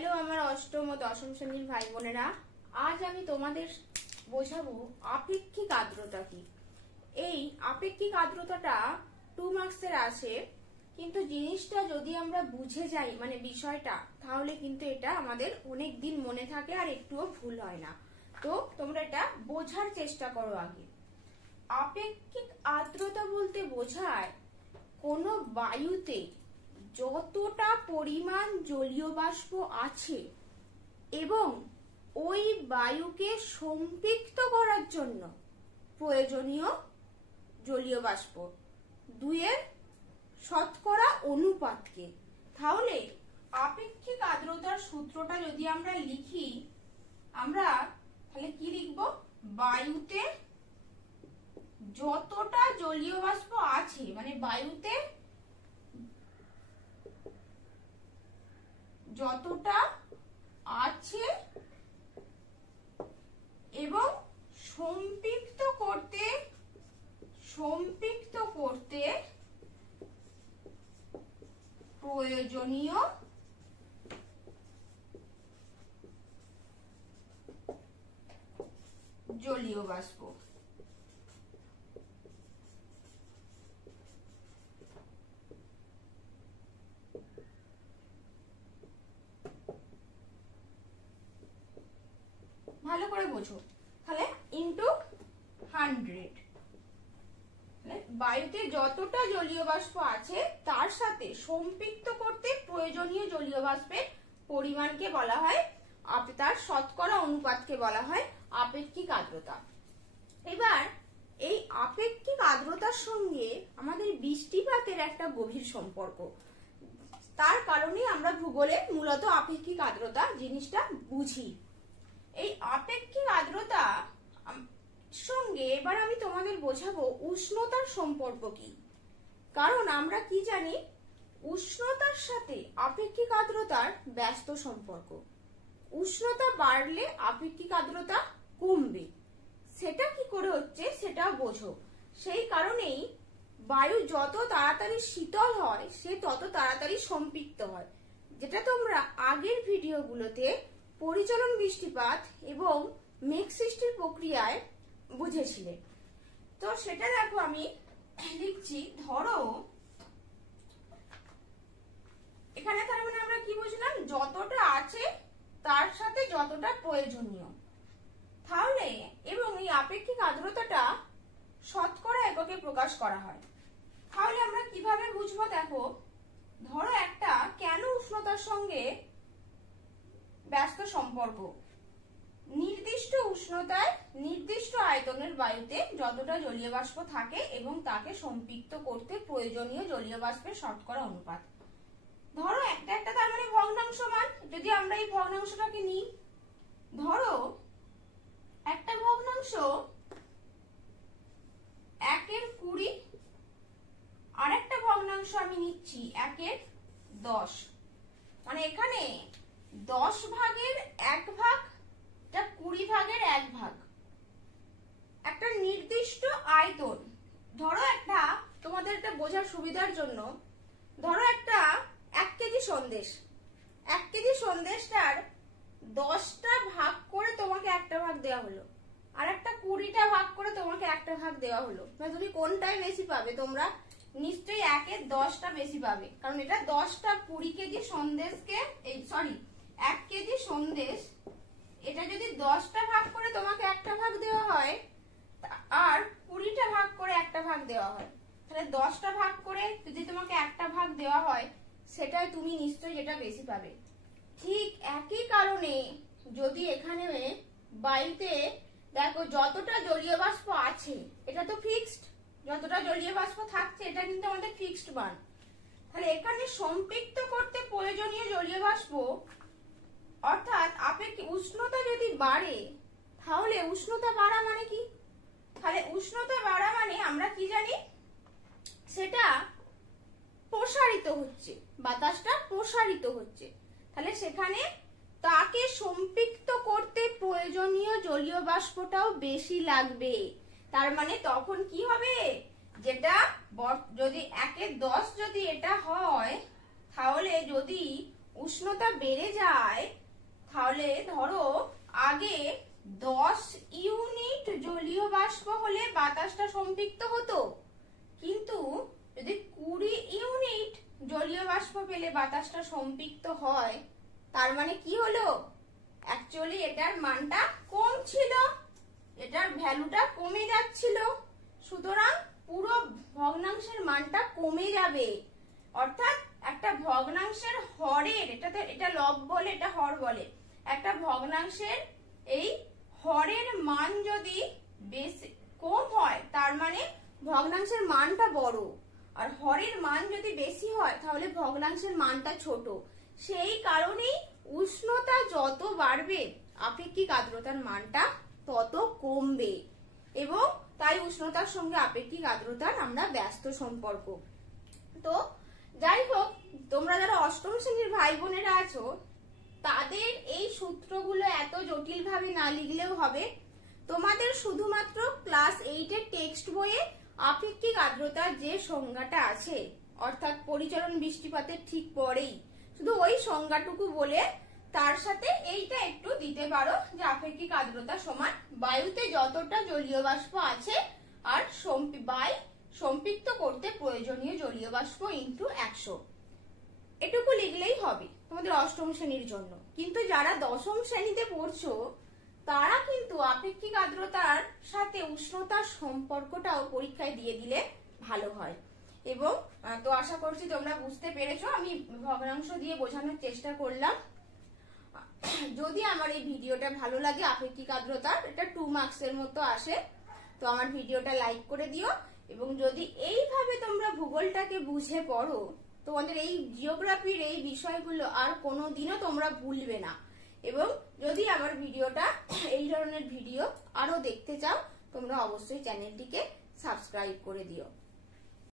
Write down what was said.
Hello আমার অষ্টম ও দশম শ্রেণীর ভাই বোনেরা, আজ আমি তোমাদের বোঝাবো আপেক্ষিক আর্দ্রতা কি। এই আপেক্ষিক আর্দ্রতাটা 2 মার্কসের আসে, কিন্তু জিনিসটা যদি আমরা বুঝে যাই মানে বিষয়টা, তাহলে কিন্তু এটা আমাদের অনেক দিন মনে থাকে আর একটুও ভুল হয় না। তো তোমরা এটা বোঝার চেষ্টা করো আগে। আপেক্ষিক আর্দ্রতা বলতে বোঝায় কোনো বায়ুতে যতটা পরিমাণ জলীয় বাষ্প আছে এবং ওই বায়ুকে সম্পৃক্ত করার জন্য প্রয়োজনীয় জলীয় বাষ্প দুইয়ের শতকরা অনুপাতকে। তাহলে আপেক্ষিক আর্দ্রতার সূত্রটা যদি আমরা লিখি, আমরা তাহলে কি লিখব? বায়ুতে যতটা জলীয় বাষ্প আছে, মানে বায়ুতে যতটা আছে এবং সম্পৃক্ত করতে প্রয়োজনীয় জলীয় বাষ্প। ভালো করে বোঝো, তাহলে ইনটু 100, বায়ুতে যতটা জলীয় বাষ্প আছে তার সাথে সম্পৃক্ত করতে প্রয়োজনীয় জলীয় বাষ্পের পরিমাণকে বলা হয়, তার শতকরা অনুপাতকে বলা হয় আপেক্ষিক আর্দ্রতা। এবার এই আপেক্ষিক আর্দ্রতার সঙ্গে আমাদের বৃষ্টিপাতের একটা গভীর সম্পর্ক। তার কারণে আমরা ভূগোলে মূলত আপেক্ষিক আর্দ্রতা জিনিসটা বুঝি। এই আপেক্ষিক আর্দ্রতা সঙ্গে এবার আমি তোমাদের বোঝাবো উষ্ণতার সম্পর্ক কি। কারণ আমরা কি জানি, উষ্ণতার সাথে আপেক্ষিক আর্দ্রতার ব্যস্ত সম্পর্ক। উষ্ণতা বাড়লে আপেক্ষিক আর্দ্রতা কমবে। সেটা কি করে হচ্ছে সেটাও বোঝো। সেই কারণেই বায়ু যত তাড়াতাড়ি শীতল হয় সে তত তাড়াতাড়ি সম্পৃক্ত হয়, যেটা তোমরা আগের ভিডিওগুলোতে পরিচলন বৃষ্টিপাত এবং মেঘ সৃষ্টির প্রক্রিয়ায় বুঝেছিলে। তো সেটা দেখো আমি লিখছি। ধরো এখানে তার মানে আমরা কি বুঝলাম, যতটা আছে তার সাথে যতটা প্রয়োজনীয়। তাহলে এবং এই আপেক্ষিক আর্দ্রতাটা শতকরা এককে প্রকাশ করা হয়। তাহলে আমরা কিভাবে বুঝবো? দেখো, ধরো একটা কেন উষ্ণতার সঙ্গে ব্যস্ত সম্পর্ক। নির্দিষ্ট উষ্ণতায় নির্দিষ্ট আয়তনের বায়ুতে যতটা জলীয় বাষ্প থাকে এবং তাকে সম্পৃক্ত করতে প্রয়োজনীয় জলীয় বাষ্পের শতকরা অনুপাত। ধরো একটা তার মানে ভগ্নাংশ মান। যদি আমরা এই ভগ্নাংশটাকে নিই, ধরো একটা ভগ্নাংশ 1/20, আর একটা ভগ্নাংশ আমি নিচ্ছি 1/10। মানে এখানে 10 ভাগের 1 ভাগ, 20 ভাগের 1 ভাগ। একটা নির্দিষ্ট আয়তন, ধরো একটা তোমাদের এটা বোঝার সুবিধার জন্য, ধরো একটা 1 কেজি সন্দেশ। 1 কেজি সন্দেশটার 10টা ভাগ করে তোমাকে একটা ভাগ দেওয়া হলো, আর একটা 20টা ভাগ করে তোমাকে একটা ভাগ দেওয়া হলো। মানে তুমি কোনটাই বেশি পাবে? তোমরা নিশ্চয়ই 1/10টা বেশি পাবে, কারণ এটা 10টা 20 কেজি সন্দেশকে 1 কেজি সন্দেশ, এটা যদি 10টা ভাগ করে তোমাকে একটা ভাগ দেওয়া হয় আর 20টা ভাগ করে একটা ভাগ দেওয়া হয়, তাহলে 10টা ভাগ করে যদি তোমাকে একটা ভাগ দেওয়া হয় সেটাই তুমি নিশ্চয়ই যেটা বেশি পাবে। ঠিক একই কারণে যদি এখানে বায়ুতে দেখো যতটা জলীয় বাষ্প আছে এটা তো ফিক্সড, যতটা জলীয় বাষ্প থাকছে এটা কিন্তু আমাদের ফিক্সড মান। তাহলে এখানে সম্পৃক্ত করতে প্রয়োজনীয় জলীয় বাষ্প, অর্থাৎ আপেক্ষিক উষ্ণতা যদি বাড়ে, তাহলে উষ্ণতা বাড়া মানে কি? তাহলে উষ্ণতা বাড়া মানে আমরা কি জানি, সেটা প্রসারিত হচ্ছে, বাতাসটা প্রসারিত হচ্ছে। তাহলে সেখানে তাকে সম্পৃক্ত করতে প্রয়োজনীয় জলীয় বাষ্পটাও বেশি লাগবে। তার মানে তখন কি হবে, যেটা যদি 1/10 যদি এটা হয়, তাহলে যদি উষ্ণতা বেড়ে যায়, তাহলে ধরো আগে 10 ইউনিট জলীয় বাষ্প হলে বাতাসটা সম্পৃক্ত হতো, কিন্তু যদি 20 ইউনিট জলীয় বাষ্প পেলে বাতাসটা সম্পৃক্ত হয়, তার মানে কি হলো, অ্যাকচুয়ালি এটার মানটা কম ছিল, এটার ভ্যালুটা কমে যাচ্ছিল। সুতরাং পুরো ভগ্নাংশের মানটা কমে যাবে। অর্থাৎ একটা ভগ্নাংশের হরের, এটা লব বলে, এটা হর বলে, একটা ভগ্নাংশের এই হরের মান যদি বেশি কম হয় তার মানে ভগ্নাংশের মানটা বড়, আর হরের মান যদি বেশি হয় তাহলে ভগ্নাংশের মানটা ছোট। সেই কারণেই উষ্ণতা যত বাড়বে আপেক্ষিক আর্দ্রতার মানটা তত কমবে, এবং তাই উষ্ণতার সঙ্গে আপেক্ষিক আর্দ্রতার আমরা ব্যস্ত সম্পর্ক। তো যাই হোক, তোমরা যারা অষ্টম শ্রেণীর ভাই বোনেরা আছো তাদের এই সূত্রগুলো এত জটিল ভাবে না লিখলেও হবে। তোমাদের শুধুমাত্র ক্লাস 8 এর টেক্সট বইয়ে আপেক্ষিক আর্দ্রতার যে সংজ্ঞাটা আছে, অর্থাৎ পরিচলন বৃষ্টিপাতের ঠিক পরেই শুধু ওই সংজ্ঞাটুকু বলে তার সাথে এইটা একটু দিতে পারো যে আপেক্ষিক আর্দ্রতা সমান বায়ুতে যতটা জলীয় বাষ্প আছে আর সম্পৃক্ত করতে প্রয়োজনীয় জলীয় বাষ্প ইনটু 100, এটুকু লিখলেই হবে তোমাদের অষ্টম শ্রেণীর জন্য। কিন্তু যারা দশম শ্রেণীতে পড়ছো তারা কিন্তু আপেক্ষিক আর্দ্রতার সাথে উষ্ণতার সম্পর্কটাও পরীক্ষায় দিয়ে দিলে ভালো হয়। এবং তো আশা করছি তোমরা বুঝতে পেরেছো, আমি ভগ্নাংশ দিয়ে বোঝানোর চেষ্টা করলাম। যদি আমার এই ভিডিওটা ভালো লাগে, আপেক্ষিক আর্দ্রতার এটা 2 মার্কসের মতো আসে, তো আমার ভিডিওটা লাইক করে দিও। এবং যদি এইভাবে তোমরা ভূগোলটাকে বুঝে পড়ো, তোমাদের এই জিওগ্রাফির এই বিষয়গুলো আর কোনোদিনও তোমরা ভুলবে না। এবং যদি আমার ভিডিওটা, এই ধরনের ভিডিও আরো দেখতে চাও, তোমরা অবশ্যই চ্যানেলটিকে সাবস্ক্রাইব করে দিও।